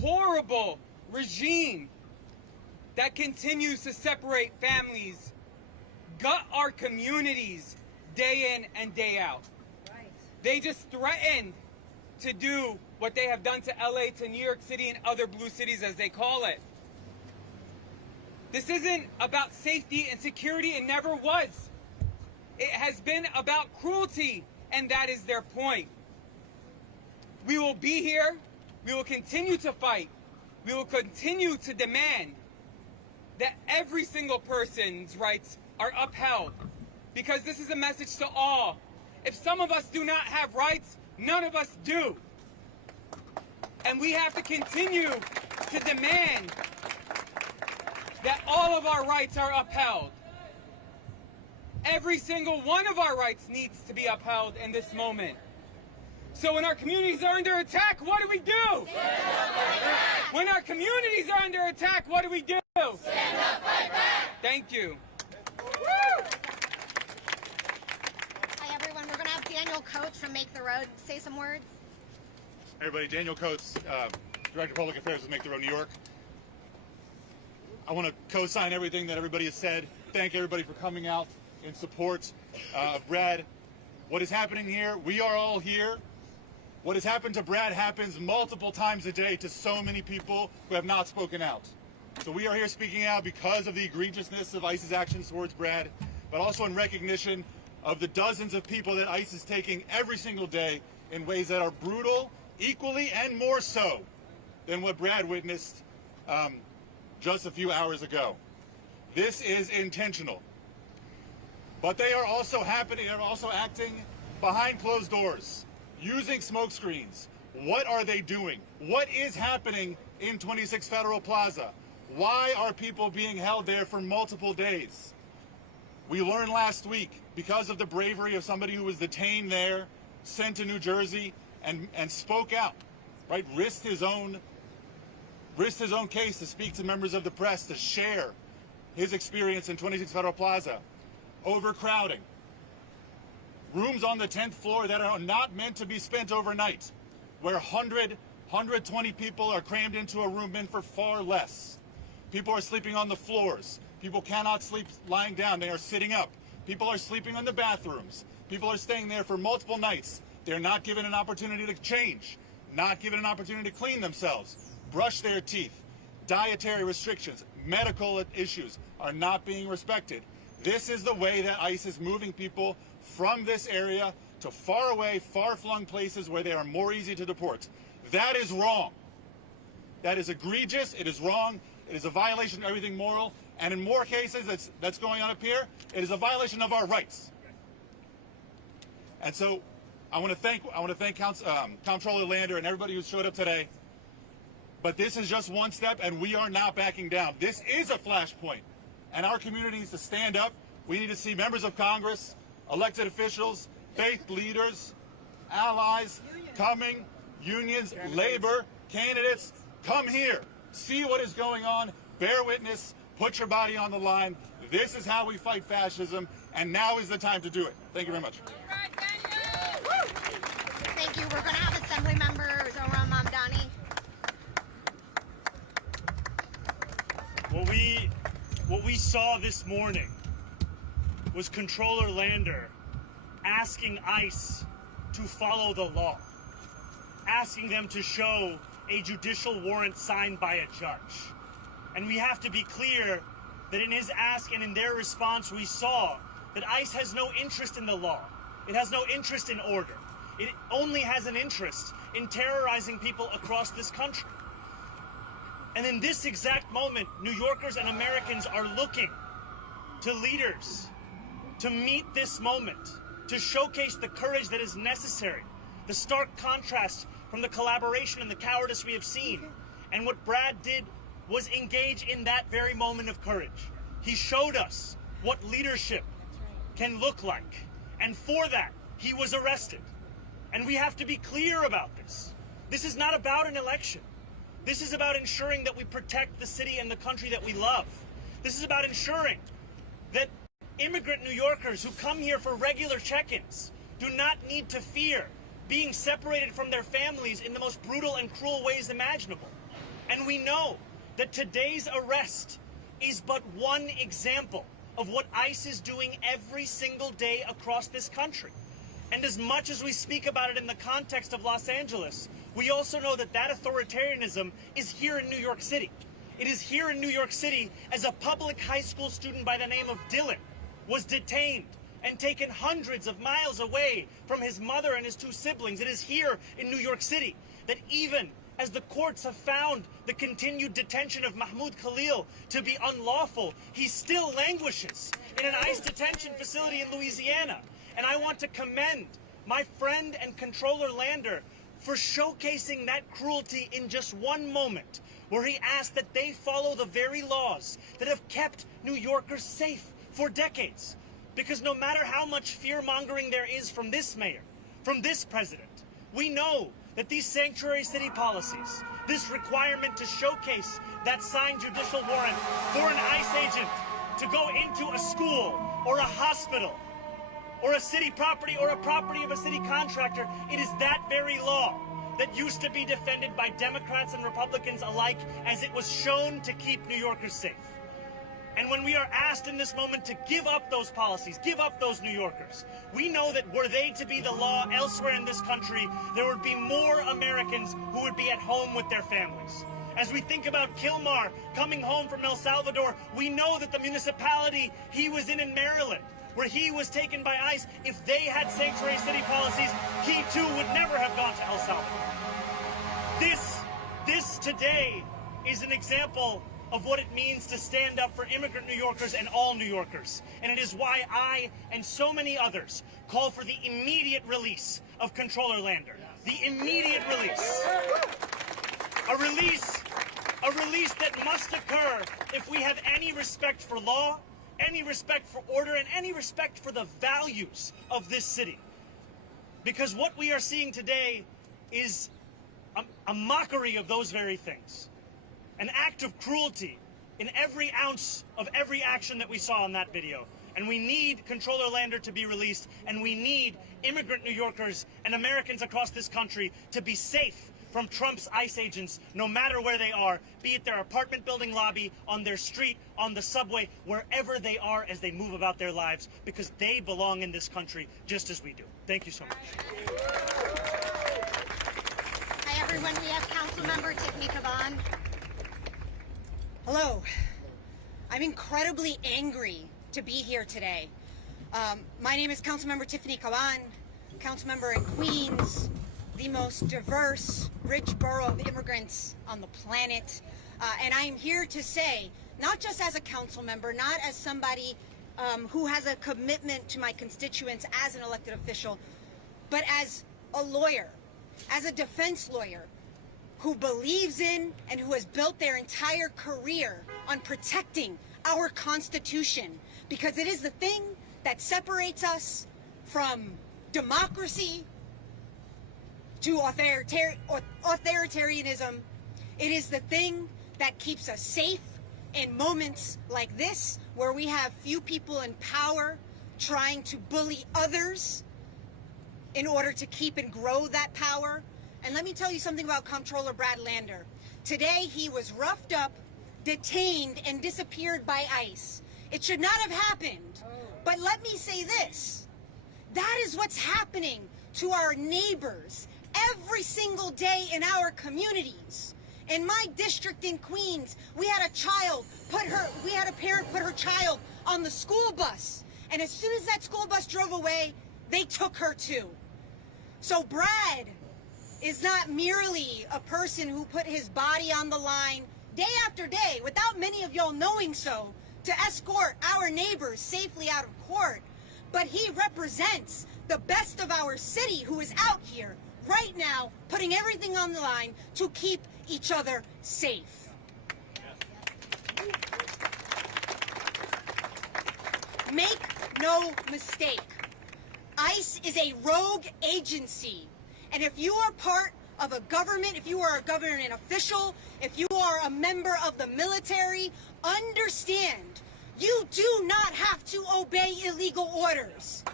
horrible regime that continues to separate families, gut our communities day in and day out. Right. They just threatened to do what they have done to LA, to New York City, and other blue cities as they call it. This isn't about safety and security, it never was. It has been about cruelty, and that is their point. We will be here, we will continue to fight, we will continue to demand that every single person's rights are upheld, because this is a message to all. If some of us do not have rights, none of us do. And we have to continue to demand that all of our rights are upheld. Every single one of our rights needs to be upheld in this moment. So when our communities are under attack, what do we do? Stand up, fight back. When our communities are under attack, what do we do? Stand up, fight back. Thank you. Hi everyone, we're going to have Daniel Coates from Make the Road say some words. Hey everybody, Daniel Coates, Director of Public Affairs with Make the Road New York. I want to co-sign everything that everybody has said. Thank everybody for coming out in support of Brad. What is happening here, we are all here. What has happened to Brad happens multiple times a day to so many people who have not spoken out. So we are here speaking out because of the egregiousness of ICE's actions towards Brad, but also in recognition of the dozens of people that ICE is taking every single day in ways that are brutal, equally and more so than what Brad witnessed just a few hours ago. This is intentional. But they are also acting behind closed doors, using smoke screens. What are they doing? What is happening in 26 Federal Plaza? Why are people being held there for multiple days? We learned last week, because of the bravery of somebody who was detained there, sent to New Jersey, and spoke out, right? Risked his own case to speak to members of the press, to share his experience in 26 Federal Plaza. Overcrowding. Rooms on the 10th floor that are not meant to be spent overnight, where 120 people are crammed into a room meant for far less. People are sleeping on the floors. People cannot sleep lying down. They are sitting up. People are sleeping in the bathrooms. People are staying there for multiple nights. They're not given an opportunity to change, not given an opportunity to clean themselves, brush their teeth. Dietary restrictions, medical issues are not being respected. This is the way that ICE is moving people from this area to far away, far-flung places where they are more easy to deport. That is wrong. That is egregious. It is wrong. It is a violation of everything moral. And in more cases that's going on up here, it is a violation of our rights. And so I want to thank Comptroller Lander and everybody who showed up today. But this is just one step, and we are not backing down. This is a flashpoint, and our community needs to stand up. We need to see members of Congress, elected officials, faith leaders, allies coming, unions, labor, candidates, come here. See what is going on, bear witness, put your body on the line. This is how we fight fascism, and now is the time to do it. Thank you very much. Thank you. We're going to have Assembly Member Zohran Mamdani. What we saw this morning was Comptroller Lander asking ICE to follow the law, asking them to show a judicial warrant signed by a judge. And we have to be clear that in his ask and in their response, we saw that ICE has no interest in the law. It has no interest in order. It only has an interest in terrorizing people across this country. And in this exact moment, New Yorkers and Americans are looking to leaders to meet this moment, to showcase the courage that is necessary, the stark contrast from the collaboration and the cowardice we have seen. And what Brad did was engage in that very moment of courage. He showed us what leadership can look like. And for that, he was arrested. And we have to be clear about this. This is not about an election. This is about ensuring that we protect the city and the country that we love. This is about ensuring that immigrant New Yorkers who come here for regular check-ins do not need to fear being separated from their families in the most brutal and cruel ways imaginable. And we know that today's arrest is but one example of what ICE is doing every single day across this country. And as much as we speak about it in the context of Los Angeles, we also know that that authoritarianism is here in New York City. It is here in New York City as a public high school student by the name of Dylan was detained and taken hundreds of miles away from his mother and his two siblings. It is here in New York City that even as the courts have found the continued detention of Mahmoud Khalil to be unlawful, he still languishes in an ICE detention facility in Louisiana. And I want to commend my friend and Comptroller Lander for showcasing that cruelty in just one moment, where he asked that they follow the very laws that have kept New Yorkers safe for decades. Because no matter how much fear-mongering there is from this mayor, from this president, we know that these sanctuary city policies, this requirement to showcase that signed judicial warrant for an ICE agent to go into a school or a hospital or a city property or a property of a city contractor, it is that very law that used to be defended by Democrats and Republicans alike as it was shown to keep New Yorkers safe. And when we are asked in this moment to give up those policies, give up those New Yorkers, we know that were they to be the law elsewhere in this country, there would be more Americans who would be at home with their families. As we think about Kilmar coming home from El Salvador, we know that the municipality he was in Maryland, where he was taken by ICE, if they had sanctuary city policies, he too would never have gone to El Salvador. This today is an example of what it means to stand up for immigrant New Yorkers and all New Yorkers. And it is why I and so many others call for the immediate release of Comptroller Lander. The immediate release. A release that must occur if we have any respect for law, any respect for order, and any respect for the values of this city. Because what we are seeing today is a mockery of those very things. An act of cruelty in every ounce of every action that we saw in that video. And we need Comptroller Lander to be released, and we need immigrant New Yorkers and Americans across this country to be safe from Trump's ICE agents, no matter where they are, be it their apartment building lobby, on their street, on the subway, wherever they are as they move about their lives, because they belong in this country just as we do. Thank you so much. Hi, everyone. We have Councilmember Tiffany Caban. Hello. I'm incredibly angry to be here today. My name is Councilmember Tiffany Caban, Councilmember in Queens, the most diverse, rich borough of immigrants on the planet. And I am here to say, not just as a council member, not as somebody who has a commitment to my constituents as an elected official, but as a lawyer, as a defense lawyer, who believes in and who has built their entire career on protecting our Constitution, because it is the thing that separates us from democracy to authoritarianism. It is the thing that keeps us safe in moments like this, where we have few people in power trying to bully others in order to keep and grow that power. And let me tell you something about Comptroller Brad Lander. Today, he was roughed up, detained, and disappeared by ICE. It should not have happened. But let me say this. That is what's happening to our neighbors every single day in our communities. In my district in Queens, we had a parent put her child on the school bus. And as soon as that school bus drove away, they took her too. So Brad is not merely a person who put his body on the line day after day, without many of y'all knowing so, to escort our neighbors safely out of court, but he represents the best of our city, who is out here right now putting everything on the line to keep each other safe. Make no mistake, ICE is a rogue agency. And if you are part of a government, if you are a government official, if you are a member of the military, understand, you do not have to obey illegal orders.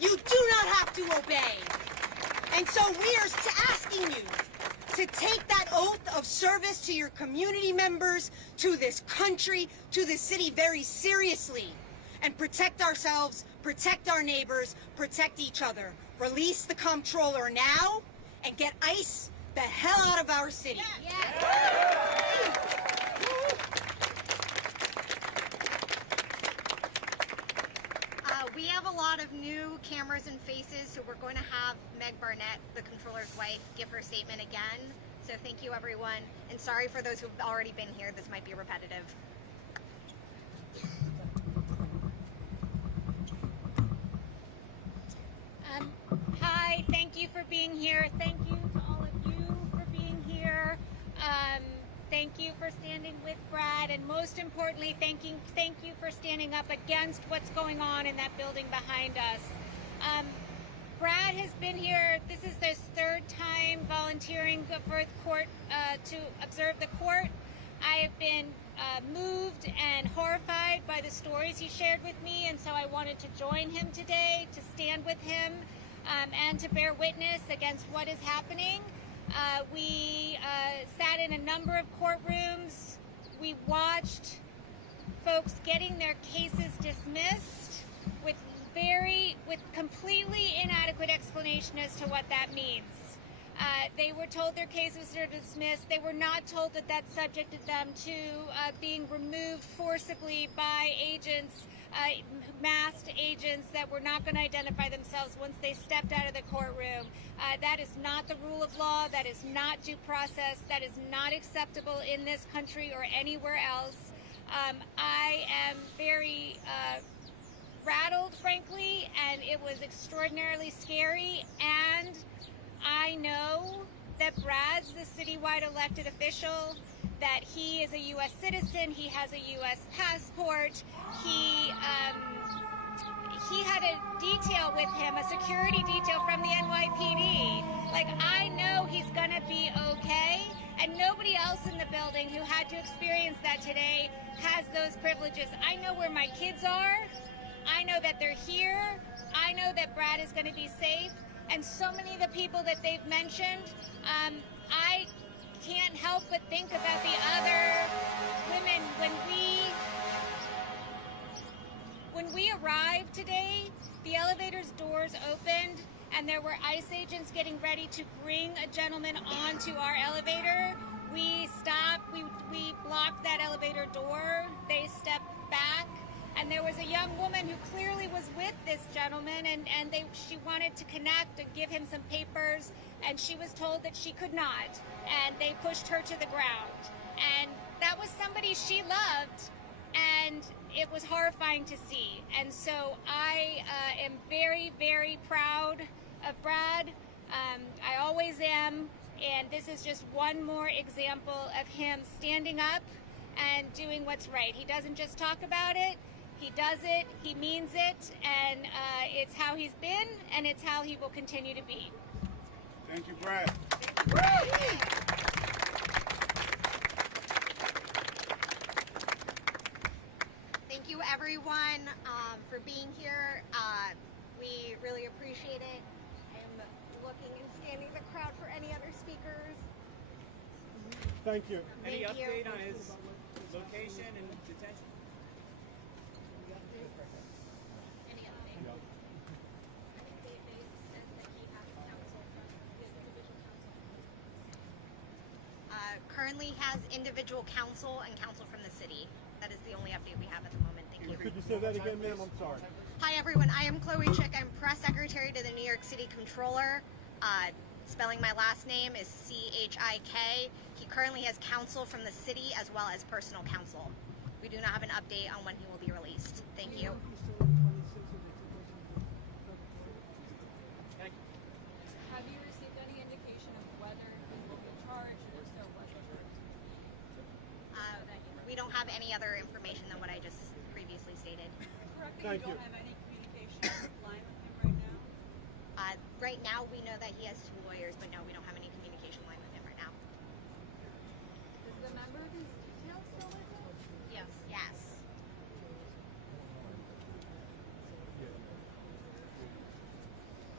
You do not have to obey. And so we are asking you to take that oath of service to your community members, to this country, to this city very seriously and protect ourselves, protect our neighbors, protect each other. Release the comptroller now and get ICE the hell out of our city. We have a lot of new cameras and faces, so we're going to have Meg Barnett, the controller's wife, give her statement again. So thank you, everyone. And sorry for those who've already been here. This might be repetitive. Hi, thank you for being here. Thank you to all of you for being here. Thank you for standing with Brad, and most importantly, thank you for standing up against what's going on in that building behind us. Brad has been here. This is his third time volunteering for the court to observe the court. I have been moved and horrified by the stories he shared with me, and so I wanted to join him today, to stand with him, and to bear witness against what is happening. We sat in a number of courtrooms. We watched folks getting their cases dismissed with completely inadequate explanation as to what that means. They were told their cases are dismissed. They were not told that that subjected them to being removed forcibly by agents, masked agents that were not going to identify themselves once they stepped out of the courtroom. That is not the rule of law. That is not due process. That is not acceptable in this country or anywhere else. I am very rattled, frankly, and it was extraordinarily scary. And I know that Brad's the citywide elected official, that he is a U.S. citizen, he has a U.S. passport, he had a detail with him, a security detail from the NYPD. Like, I know he's gonna be okay, and nobody else in the building who had to experience that today has those privileges. I know where my kids are, I know that they're here, I know that Brad is gonna be safe, and so many of the people that they've mentioned, I can't help but think about the other women. When we arrived today, the elevator's doors opened and there were ICE agents getting ready to bring a gentleman onto our elevator. We stopped, we blocked that elevator door, they stepped back, and there was a young woman who clearly was with this gentleman, and she wanted to connect and give him some papers, and she was told that she could not, and they pushed her to the ground. And that was somebody she loved, and it was horrifying to see. And so I am very, very proud of Brad. I always am, and this is just one more example of him standing up and doing what's right. He doesn't just talk about it, he does it, he means it, and it's how he's been, and it's how he will continue to be. Thank you, Brad. Thank you, everyone, for being here. We really appreciate it. I am looking and scanning the crowd for any other speakers. Thank you. Thank Any you. update on his location and detention? Any update? I think they said that he has counsel from his individual counsel. Currently has individual counsel and counsel from the city. That is the only update we have at the moment. Thank you. Could you say that again, ma'am? I'm sorry. Hi, everyone. I am Chloe Chick. I'm press secretary to the New York City Comptroller. Spelling my last name is C-H-I-K. He currently has counsel from the city as well as personal counsel. We do not have an update on when he will be released. Thank you. Have you received any indication of whether he will be charged, or so what? We don't have any other information than what I just previously stated. Correct that Thank you don't you. have any communication line with him right now? Right now, we know that he has 2 lawyers, but no, we don't have any communication line with him right now. Is the member of his detail still with him? Yes. Yes.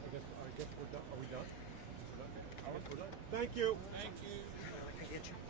I guess we're done. Are we done? We're done? Thank you. Thank you. itching.